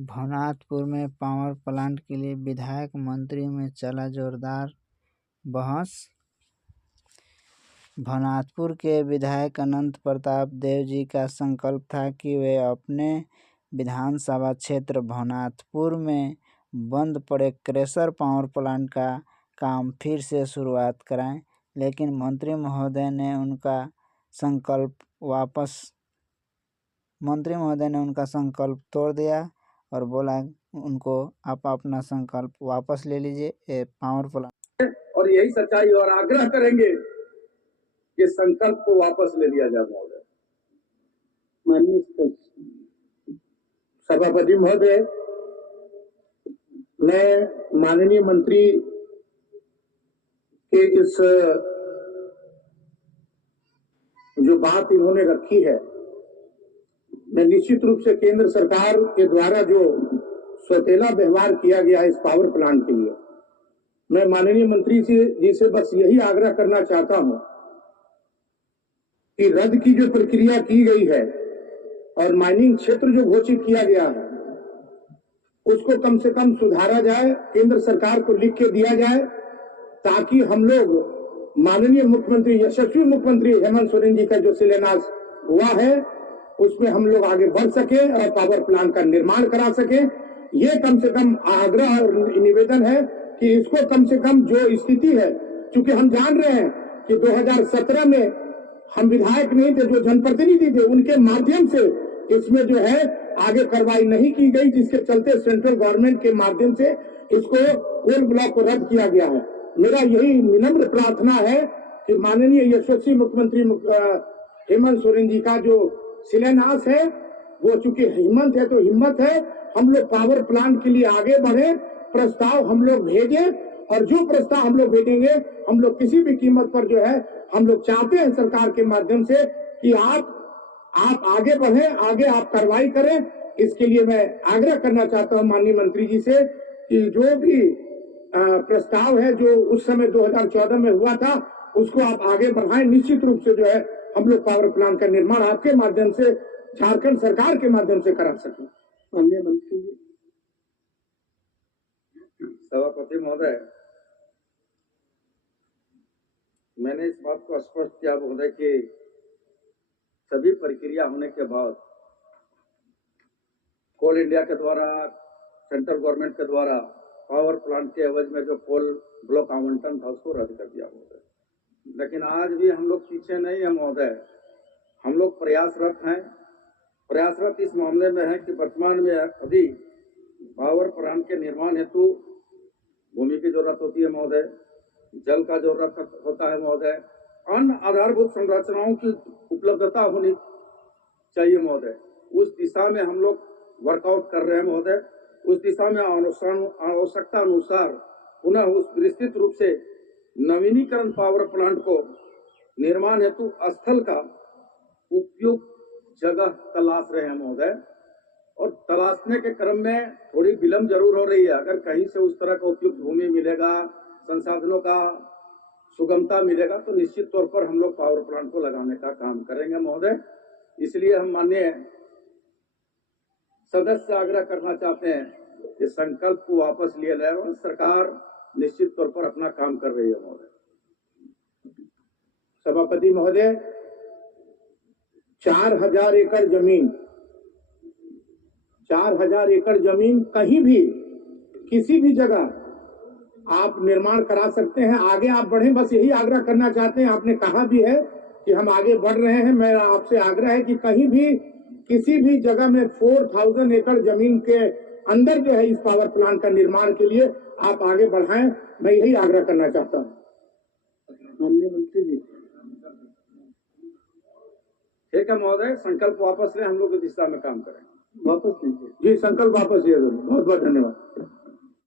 भवनाथपुर में power plant के लिए विधायक मंत्री में चला जोरदार बहस। भवनाथपुर के विधायक अनंत प्रताप देव जी का संकल्प था कि वे अपने विधानसभा क्षेत्र भवनाथपुर में बंद पड़े क्रेशर पावर प्लांट का काम फिर से शुरुआत कराएं, लेकिन मंत्री महोदय ने उनका संकल्प तोड़ दिया और बोला उनको आप अपना संकल्प वापस ले लीजिए पावर प्लांट। और यही सच्चाई और आग्रह करेंगे कि संकल्प को वापस ले लिया जाए महोदय। माननीय सभापति महोदय, मैं माननीय मंत्री के इस जो बात इन्होंने रखी है, मैं निश्चित रूप से केंद्र सरकार के द्वारा जो सौतेला व्यवहार किया गया है इस पावर प्लांट के लिए, मैं माननीय मंत्री जी से बस यही आग्रह करना चाहता हूं कि रद्द की जो प्रक्रिया की गई है और माइनिंग क्षेत्र जो घोषित किया गया है उसको कम से कम सुधारा जाए, केंद्र सरकार को लिख के दिया जाए, ताकि हम लोग माननीय मुख्यमंत्री, यशस्वी मुख्यमंत्री हेमंत सोरेन जी का जो शिलान्यास हुआ है उसमें हम लोग आगे बढ़ सके और पावर प्लांट का निर्माण करा सके। ये कम से कम आग्रह और निवेदन है कि इसको कम से कम जो स्थिति है, क्योंकि हम जान रहे हैं कि 2017 में हम विधायक नहीं थे, जो जनप्रतिनिधि थे, उनके माध्यम से इसमें जो है आगे कार्रवाई नहीं की गई, जिसके चलते सेंट्रल गवर्नमेंट के माध्यम से इसको कोल ब्लॉक को रद्द किया गया है। मेरा यही विनम्र प्रार्थना है कि माननीय यशस्वी मुख्यमंत्री हेमंत सोरेन जी का जो शिलान्यास है, वो चूंकि हिम्मत है तो हिम्मत है, हम लोग पावर प्लांट के लिए आगे बढ़े, प्रस्ताव हम लोग भेजें, और जो प्रस्ताव हम लोग भेजेंगे हम लोग किसी भी कीमत पर जो है हम लोग चाहते हैं सरकार के माध्यम से कि आप आगे बढ़े, आगे आप कार्रवाई करें। इसके लिए मैं आग्रह करना चाहता हूं माननीय मंत्री जी से कि जो भी प्रस्ताव है जो उस समय 2014 में हुआ था उसको आप आगे बढ़ाएं। निश्चित रूप से जो है हम लोग पावर प्लांट का निर्माण आपके माध्यम से, झारखंड सरकार के माध्यम से करा सकें। माननीय मंत्री जी। सभापति महोदय, मैंने इस बात को स्पष्ट किया महोदय कि सभी प्रक्रिया होने के बाद कोल इंडिया के द्वारा, सेंट्रल गवर्नमेंट के द्वारा पावर प्लांट के एवज में जो कोल ब्लॉक आवंटन था उसको रद्द कर दिया महोदय। लेकिन आज भी हम लोग पीछे नहीं है महोदय, हम लोग प्रयासरत इस मामले में है कि वर्तमान में अभी पावर प्लांट के निर्माण हेतु भूमि की जरूरत होती है महोदय, जल का जरूरत होता है महोदय, अन्य आधारभूत संरचनाओं की उपलब्धता होनी चाहिए महोदय। उस दिशा में हम लोग वर्कआउट कर रहे हैं महोदय। उस दिशा में आवश्यकता अनुसार पुनः उस विस्तृत रूप से नवीनीकरण पावर प्लांट को निर्माण हेतु स्थल का उपयुक्त जगह तलाश रहे हैं महोदय, और तलाशने के क्रम में थोड़ी विलंब जरूर हो रही है। अगर कहीं से उस तरह का उपयुक्त भूमि मिलेगा, संसाधनों का सुगमता मिलेगा, तो निश्चित तौर पर हम लोग पावर प्लांट को लगाने का काम करेंगे महोदय। इसलिए हम माननीय सदस्य से आग्रह करना चाहते हैं कि संकल्प को वापस लिया जाए और सरकार निश्चित तौर पर अपना काम कर रही है महोदय। सभापति महोदय, 4000 एकड़ जमीन कहीं भी किसी भी जगह आप निर्माण करा सकते हैं। आगे आप बढ़ें, बस यही आग्रह करना चाहते हैं। आपने कहा भी है कि हम आगे बढ़ रहे हैं। मेरा आपसे आग्रह है कि कहीं भी किसी भी जगह में 4000 एकड़ जमीन के अंदर जो है इस पावर प्लांट का निर्माण के लिए आप आगे बढ़ाएं, मैं यही आग्रह करना चाहता हूं। माननीय मंत्री जी। ठीक है महोदय, संकल्प वापस लें, हम लोग इस दिशा में काम करें। वापस लीजिए जी, संकल्प वापस लिया। बहुत बहुत धन्यवाद।